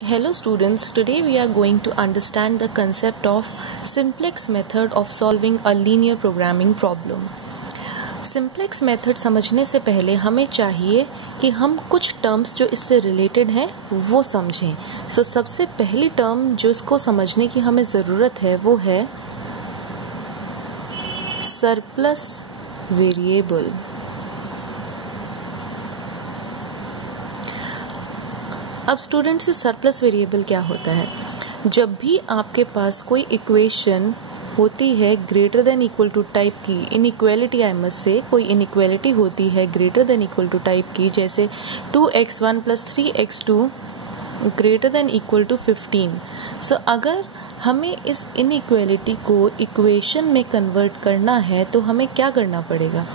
Hello students, today we are going to understand the concept of simplex method of solving a linear programming problem. Simplex method समझने से पहले हमें चाहिए कि हम कुछ टर्म्स जो इससे रिलेटेड हैं वो समझें. सबसे पहली टर्म जो इसको समझने की हमें ज़रूरत है वो है सरप्लस वेरिएबल. अब स्टूडेंट्स, ये सरप्लस वेरिएबल क्या होता है? जब भी आपके पास कोई इक्वेशन होती है greater than equal to type की, इनइक्वालिटी आई मस्ट से, कोई इनइक्वालिटी होती है greater than equal to type की, जैसे 2x1 + 3x2 greater than equal to 15. अगर हमें इस इनइक्वालिटी को इक्वेशन में कन्वर्ट करना है तो हमें क्या करना पड़ेगा?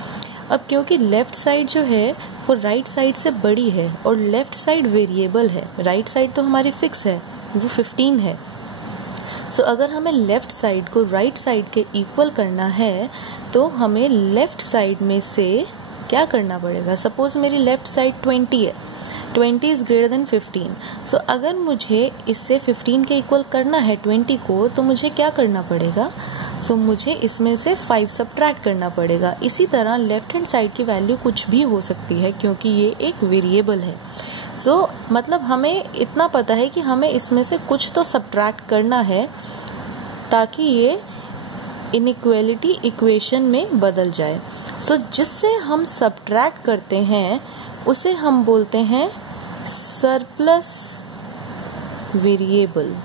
अब क्योंकि लेफ़्ट साइड जो है वो राइट साइड से बड़ी है और लेफ़्ट साइड वेरिएबल है, राइट साइड तो हमारी फिक्स है, वो 15 है. अगर हमें लेफ़्ट साइड को राइट साइड के इक्वल करना है तो हमें लेफ़्ट साइड में से क्या करना पड़ेगा? सपोज़ मेरी लेफ़्ट साइड 20 है, 20 इज़ ग्रेटर देन 15. अगर मुझे इससे 15 के इक्वल करना है 20 को, तो मुझे क्या करना पड़ेगा? मुझे इसमें से 5 सब्ट्रैक्ट करना पड़ेगा. इसी तरह लेफ्ट हैंड साइड की वैल्यू कुछ भी हो सकती है क्योंकि ये एक वेरिएबल है. मतलब हमें इतना पता है कि हमें इसमें से कुछ तो सब्ट्रैक्ट करना है ताकि ये इनइक्वालिटी इक्वेशन में बदल जाए. जिससे हम सब्ट्रैक्ट करते हैं उसे हम बोलते हैं सरप्लस वेरिएबल.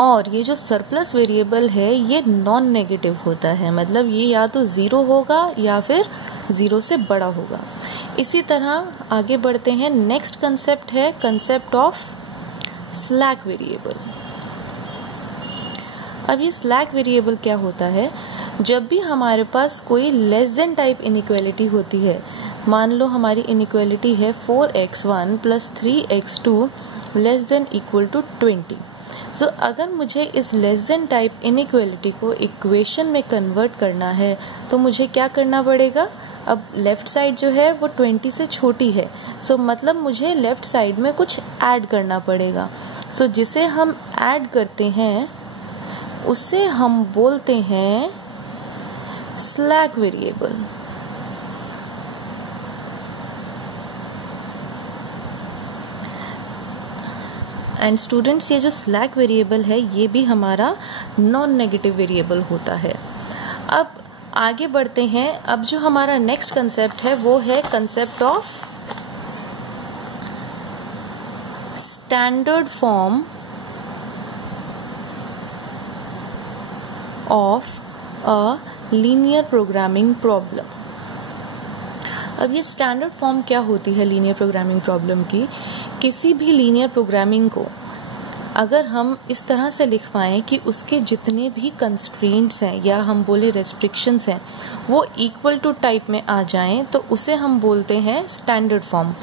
और ये जो सरप्लस वेरिएबल है ये नॉन नेगेटिव होता है, मतलब ये या तो ज़ीरो होगा या फिर ज़ीरो से बड़ा होगा. इसी तरह आगे बढ़ते हैं. नेक्स्ट कंसेप्ट है कंसेप्ट ऑफ स्लैक वेरिएबल. अब ये स्लैक वेरिएबल क्या होता है? जब भी हमारे पास कोई लेस देन टाइप इनइक्वालिटी होती है, मान लो हमारी इनइक्वालिटी है 4x1 + 3x2 less than equal to 20. अगर मुझे इस लेस देन टाइप इनइक्वालिटी को इक्वेशन में कन्वर्ट करना है तो मुझे क्या करना पड़ेगा? अब लेफ़्ट साइड जो है वो 20 से छोटी है, मतलब मुझे लेफ़्ट साइड में कुछ ऐड करना पड़ेगा. जिसे हम ऐड करते हैं उसे हम बोलते हैं स्लैक वेरिएबल. एंड स्टूडेंट्स, ये जो स्लैक वेरिएबल है ये भी हमारा नॉन नेगेटिव वेरिएबल होता है. अब आगे बढ़ते हैं. अब जो हमारा नेक्स्ट कंसेप्ट है वो है concept of standard form of a linear programming problem. अब ये स्टैंडर्ड फॉर्म क्या होती है लीनियर प्रोग्रामिंग प्रॉब्लम की? किसी भी लीनियर प्रोग्रामिंग को अगर हम इस तरह से लिखवाएं कि उसके जितने भी कंस्ट्रेंट्स हैं या हम बोले रेस्ट्रिक्शंस हैं वो इक्वल टू टाइप में आ जाएं तो उसे हम बोलते हैं स्टैंडर्ड फॉर्म.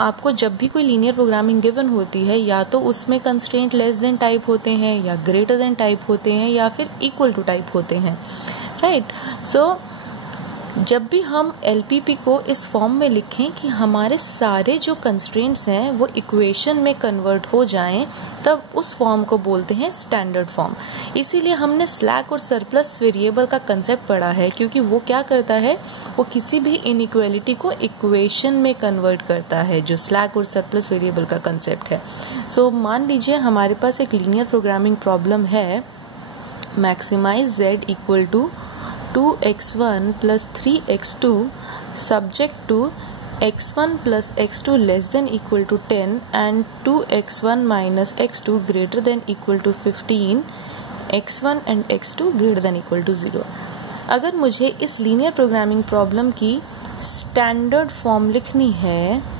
आपको जब भी कोई लीनियर प्रोग्रामिंग गिवन होती है या तो उसमें कंस्ट्रेंट लेस देन टाइप होते हैं या ग्रेटर देन टाइप होते हैं या फिर इक्वल टू टाइप होते हैं, राइट? जब भी हम LPP को इस फॉर्म में लिखें कि हमारे सारे जो कंस्ट्रेंट्स हैं वो इक्वेशन में कन्वर्ट हो जाएं, तब उस फॉर्म को बोलते हैं स्टैंडर्ड फॉर्म. इसीलिए हमने स्लैक और सरप्लस वेरिएबल का कंसेप्ट पढ़ा है, क्योंकि वो क्या करता है, वो किसी भी इनइक्वालिटी को इक्वेशन में कन्वर्ट करता है, जो स्लैक और सरप्लस वेरिएबल का कंसेप्ट है. मान लीजिए हमारे पास एक लीनियर प्रोग्रामिंग प्रॉब्लम है, maximize z equal to 2x1 + 3x2 subject to x1 + x2 less than equal to 10 and 2x1 - x2 greater than equal to 15, x1 and x2 greater than equal to 0. अगर मुझे इस linear programming problem की standard form लिखनी है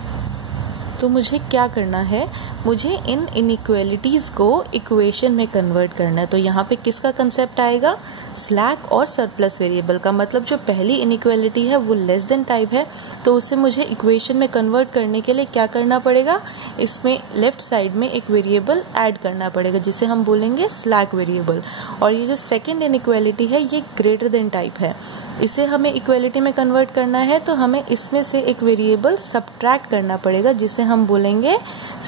तो मुझे क्या करना है? मुझे इन इनइक्वालिटीज़ को इक्वेशन में कन्वर्ट करना है. तो यहाँ पे किसका कंसेप्ट आएगा? स्लैक और सरप्लस वेरिएबल का. मतलब जो पहली इनइक्वालिटी है वो लेस देन टाइप है, तो उसे मुझे इक्वेशन में कन्वर्ट करने के लिए क्या करना पड़ेगा? इसमें लेफ्ट साइड में एक वेरिएबल ऐड करना पड़ेगा जिसे हम बोलेंगे स्लैक वेरिएबल. और ये जो सेकेंड इनइक्वालिटी है ये ग्रेटर देन टाइप है, इसे हमें इक्वलिटी में कन्वर्ट करना है तो हमें इसमें से एक वेरिएबल सब्ट्रैक्ट करना पड़ेगा जिसे हम बोलेंगे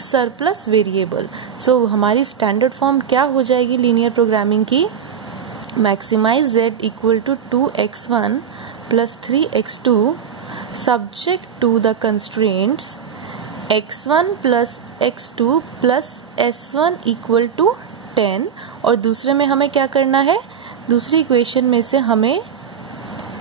सरप्लस वेरिएबल। सो हमारी स्टैंडर्ड फॉर्म क्या हो जाएगी लीनियर प्रोग्रामिंग की, maximize z equal to 2x1 plus 3x2 subject to the constraints x1 plus x2 plus s1 equal to 10। और दूसरे में हमें क्या करना है, दूसरी इक्वेशन में से हमें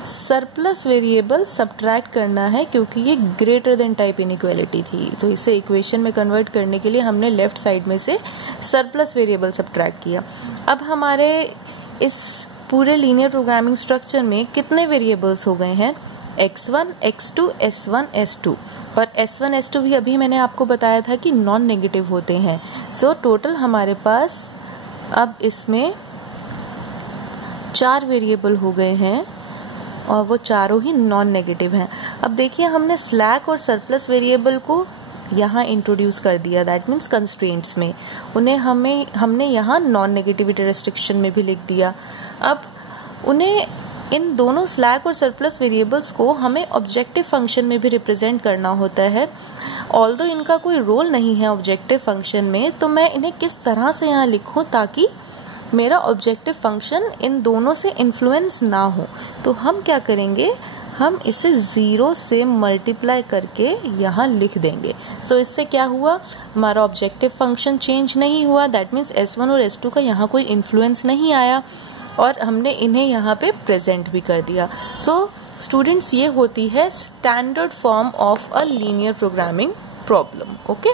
सरप्लस वेरिएबल सब्ट्रैक्ट करना है क्योंकि ये ग्रेटर देन टाइप इनइक्वालिटी थी। तो इसे इक्वेशन में कन्वर्ट करने के लिए हमने लेफ्ट साइड में से सरप्लस वेरिएबल सब्ट्रैक्ट किया। अब हमारे इस पूरे लीनियर प्रोग्रामिंग स्ट्रक्चर में कितने वेरिएबल्स हो गए हैं, x1, x2, s1, s2 और s1, s2 भी अभी मैंने आपको बताया था कि नॉन नेगेटिव होते हैं। सो टोटल हमारे पास अब इसमें 4 वेरिएबल हो गए हैं और वो चारों ही नॉन नेगेटिव हैं। अब देखिए हमने स्लैक और सरप्लस वेरिएबल को यहाँ इंट्रोड्यूस कर दिया, दैट मीन्स कंस्ट्रेंट्स में, उन्हें हमने यहाँ नॉन नेगेटिविटी रेस्ट्रिक्शन में भी लिख दिया। अब उन्हें इन दोनों स्लैक और सरप्लस वेरिएबल्स को हमें ऑब्जेक्टिव फंक्शन में भी रिप्रेजेंट करना होता है। ऑल्दो इनका कोई रोल नहीं है ऑब्जेक्टिव फंक्शन में, तो मैं इन्हें किस तरह से यहाँ लिखूँ ताकि मेरा ऑब्जेक्टिव फंक्शन इन दोनों से इन्फ्लुएंस ना हो। तो हम क्या करेंगे, हम इसे 0 से मल्टीप्लाई करके यहाँ लिख देंगे। सो इससे क्या हुआ, हमारा ऑब्जेक्टिव फंक्शन चेंज नहीं हुआ, दैट मीन्स s1 और s2 का यहाँ कोई इन्फ्लुएंस नहीं आया और हमने इन्हें यहाँ पे प्रेजेंट भी कर दिया। सो स्टूडेंट्स, ये होती है standard form of a linear programming problem. Okay.